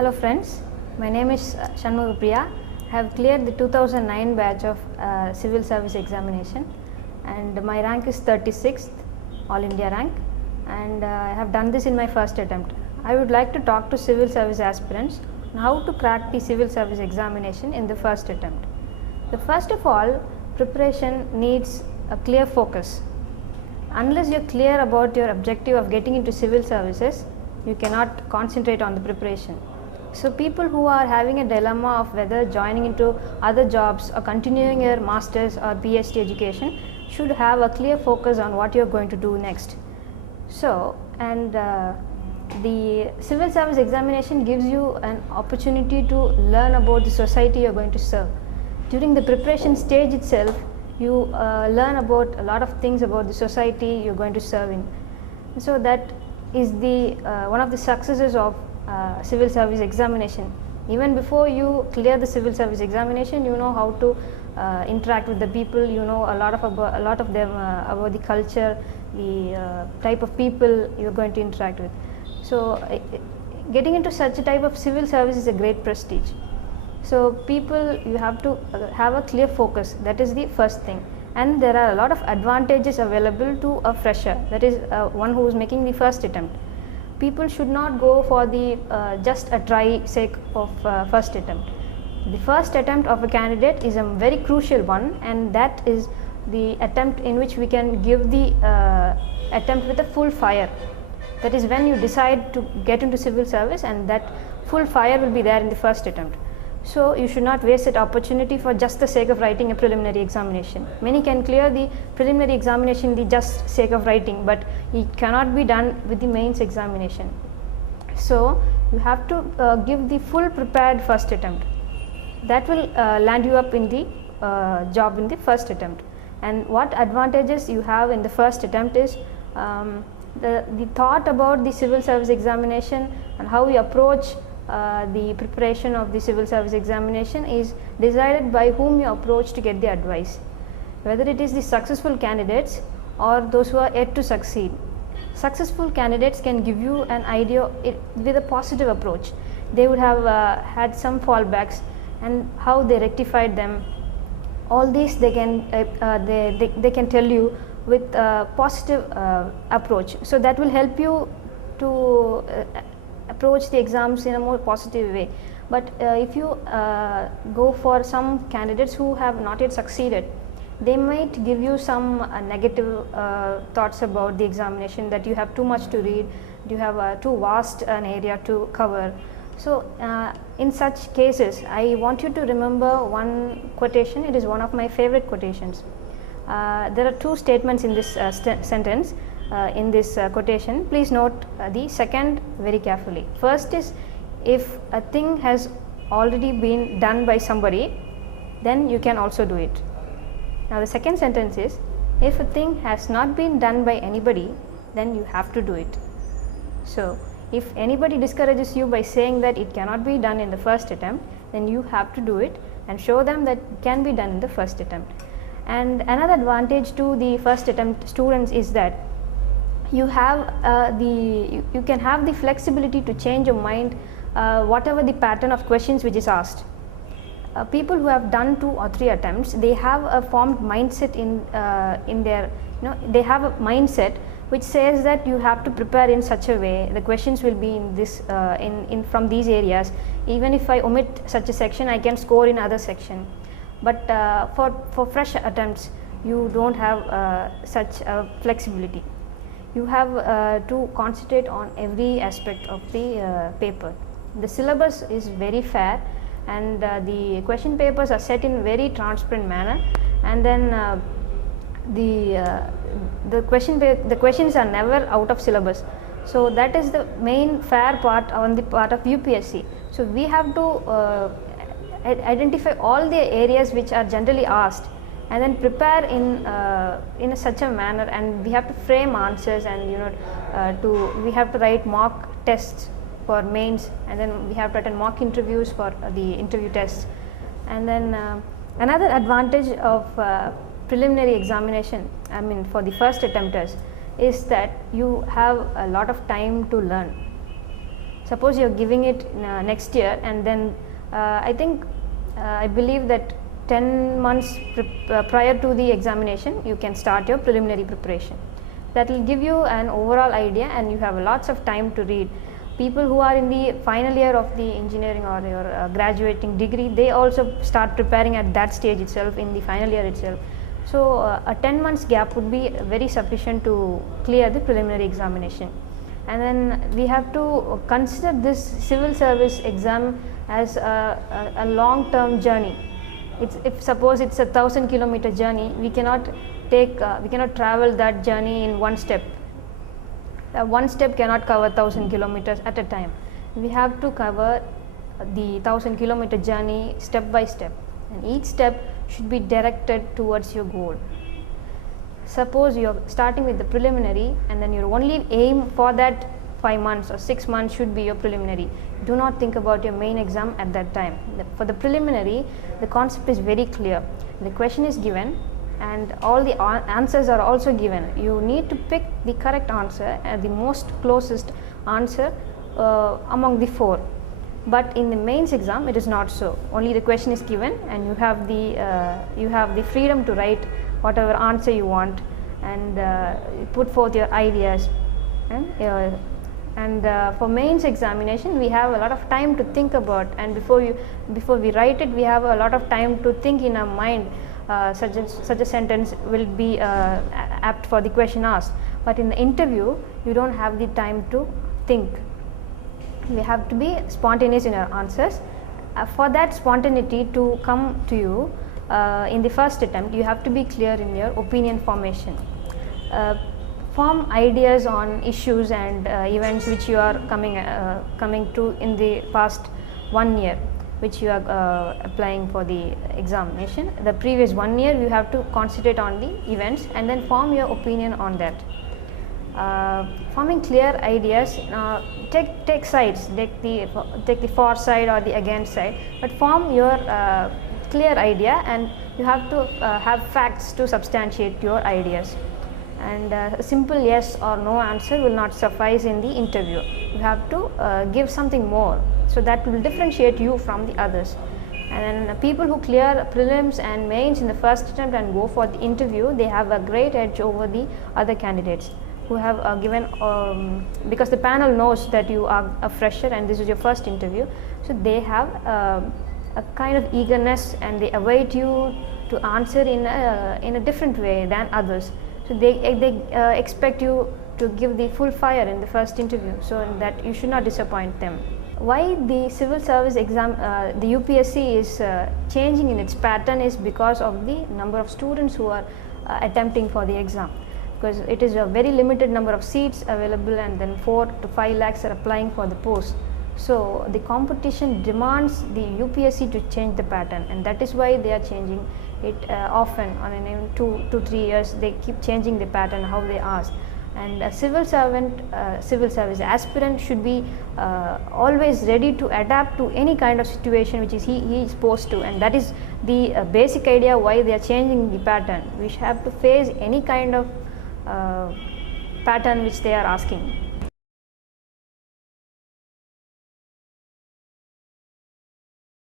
Hello friends, my name is Shanmuga Priya. I have cleared the 2009 batch of civil service examination and my rank is 36th All India rank, and I have done this in my first attempt. I would like to talk to civil service aspirants on how to crack the civil service examination in the first attempt. The first of all, preparation needs a clear focus. Unless you are clear about your objective of getting into civil services, you cannot concentrate on the preparation. So people who are having a dilemma of whether joining into other jobs or continuing your masters or PhD education should have a clear focus on what you are going to do next. So, the civil service examination gives you an opportunity to learn about the society you are going to serve. During the preparation stage itself, you learn about a lot of things about the society you are going to serve in. So that is the one of the successes of civil service examination. Even before you clear the civil service examination, you know how to interact with the people, you know a lot of them about the culture, the type of people you are going to interact with. So getting into such a type of civil service is a great prestige. So people, you have to have a clear focus, that is the first thing. And there are a lot of advantages available to a fresher, that is one who is making the first attempt. People should not go for the just a try sake of first attempt. The first attempt of a candidate is a very crucial one, and that is the attempt in which we can give the attempt with a full fire. That is when you decide to get into civil service, and that full fire will be there in the first attempt. So you should not waste that opportunity for just the sake of writing a preliminary examination. Many can clear the preliminary examination the just sake of writing, but it cannot be done with the mains examination. So you have to give the full prepared first attempt. That will land you up in the job in the first attempt. And what advantages you have in the first attempt is the thought about the civil service examination and how you approach the preparation of the civil service examination is decided by whom you approach to get the advice, whether it is the successful candidates or those who are yet to succeed. Successful candidates can give you an idea with a positive approach. They would have had some fallbacks and how they rectified them. All these they can they can tell you with a positive approach. So that will help you to approach the exams in a more positive way. But if you go for some candidates who have not yet succeeded, they might give you some negative thoughts about the examination, that you have too much to read, you have too vast an area to cover. So in such cases, I want you to remember one quotation. It is one of my favorite quotations. There are two statements in this sentence. In this quotation, please note the second very carefully. First is, if a thing has already been done by somebody, then you can also do it. Now the second sentence is, if a thing has not been done by anybody, then you have to do it. So if anybody discourages you by saying that it cannot be done in the first attempt, then you have to do it and show them that it can be done in the first attempt. And another advantage to the first attempt students is that you have you can have the flexibility to change your mind whatever the pattern of questions which is asked. People who have done 2 or 3 attempts, they have a formed mindset in their, they have a mindset which says that you have to prepare in such a way, the questions will be in this from these areas. Even if I omit such a section, I can score in other section. But for fresh attempts, you don't have such flexibility. You have to concentrate on every aspect of the paper. The syllabus is very fair, and the question papers are set in very transparent manner, and then the questions are never out of syllabus. So that is the main fair part on the part of UPSC. So we have to identify all the areas which are generally asked, and then prepare in such a manner, and we have to frame answers, and we have to write mock tests for mains, and then we have to attend mock interviews for the interview tests. And then another advantage of preliminary examination, I mean for the first attempters, is that you have a lot of time to learn. Suppose you are giving it next year, and then I believe that 10 months prior to the examination you can start your preliminary preparation. That will give you an overall idea, and you have lots of time to read. People who are in the final year of the engineering or your graduating degree, they also start preparing at that stage itself, in the final year itself. So a 10 months gap would be very sufficient to clear the preliminary examination. And then we have to consider this civil service exam as a long term journey. If suppose it's a 1,000-kilometer journey, we cannot travel that journey in one step. One step cannot cover 1,000 kilometers at a time. We have to cover the 1,000-kilometer journey step by step, and each step should be directed towards your goal. Suppose you are starting with the preliminary, and then your only aim for that 5 months or 6 months should be your preliminary. Do not think about your main exam at that time. For the preliminary, the concept is very clear. The question is given, and all the answers are also given. You need to pick the correct answer and the most closest answer among the 4. But in the mains exam, it is not so. Only the question is given, and you have the freedom to write whatever answer you want, and put forth your ideas. And for mains examination, we have a lot of time to think about, and before we write it, we have a lot of time to think in our mind. Such a sentence will be apt for the question asked. But in the interview, you don't have the time to think. We have to be spontaneous in our answers. For that spontaneity to come to you in the first attempt, you have to be clear in your opinion formation. Form ideas on issues and events which you are coming to in the past 1 year, which you are applying for the examination. The previous 1 year, you have to concentrate on the events and then form your opinion on that. Forming clear ideas, take sides, take the for side or the against side, but form your clear idea, and you have to have facts to substantiate your ideas. And a simple yes or no answer will not suffice in the interview. You have to give something more, so that will differentiate you from the others. And then people who clear prelims and mains in the first attempt and go for the interview, they have a great edge over the other candidates who have given, because the panel knows that you are a fresher and this is your first interview, so they have a kind of eagerness, and they await you to answer in a different way than others. So they expect you to give the full fire in the first interview, so that you should not disappoint them. Why the civil service exam, the UPSC is changing in its pattern is because of the number of students who are attempting for the exam, because it is a very limited number of seats available, and then 4 to 5 lakhs are applying for the post. So the competition demands the UPSC to change the pattern, and that is why they are changing it often. On in 2 to 3 years, they keep changing the pattern how they ask. And a civil service aspirant should be always ready to adapt to any kind of situation which is he is posed to, and that is the basic idea why they are changing the pattern. We have to face any kind of pattern which they are asking.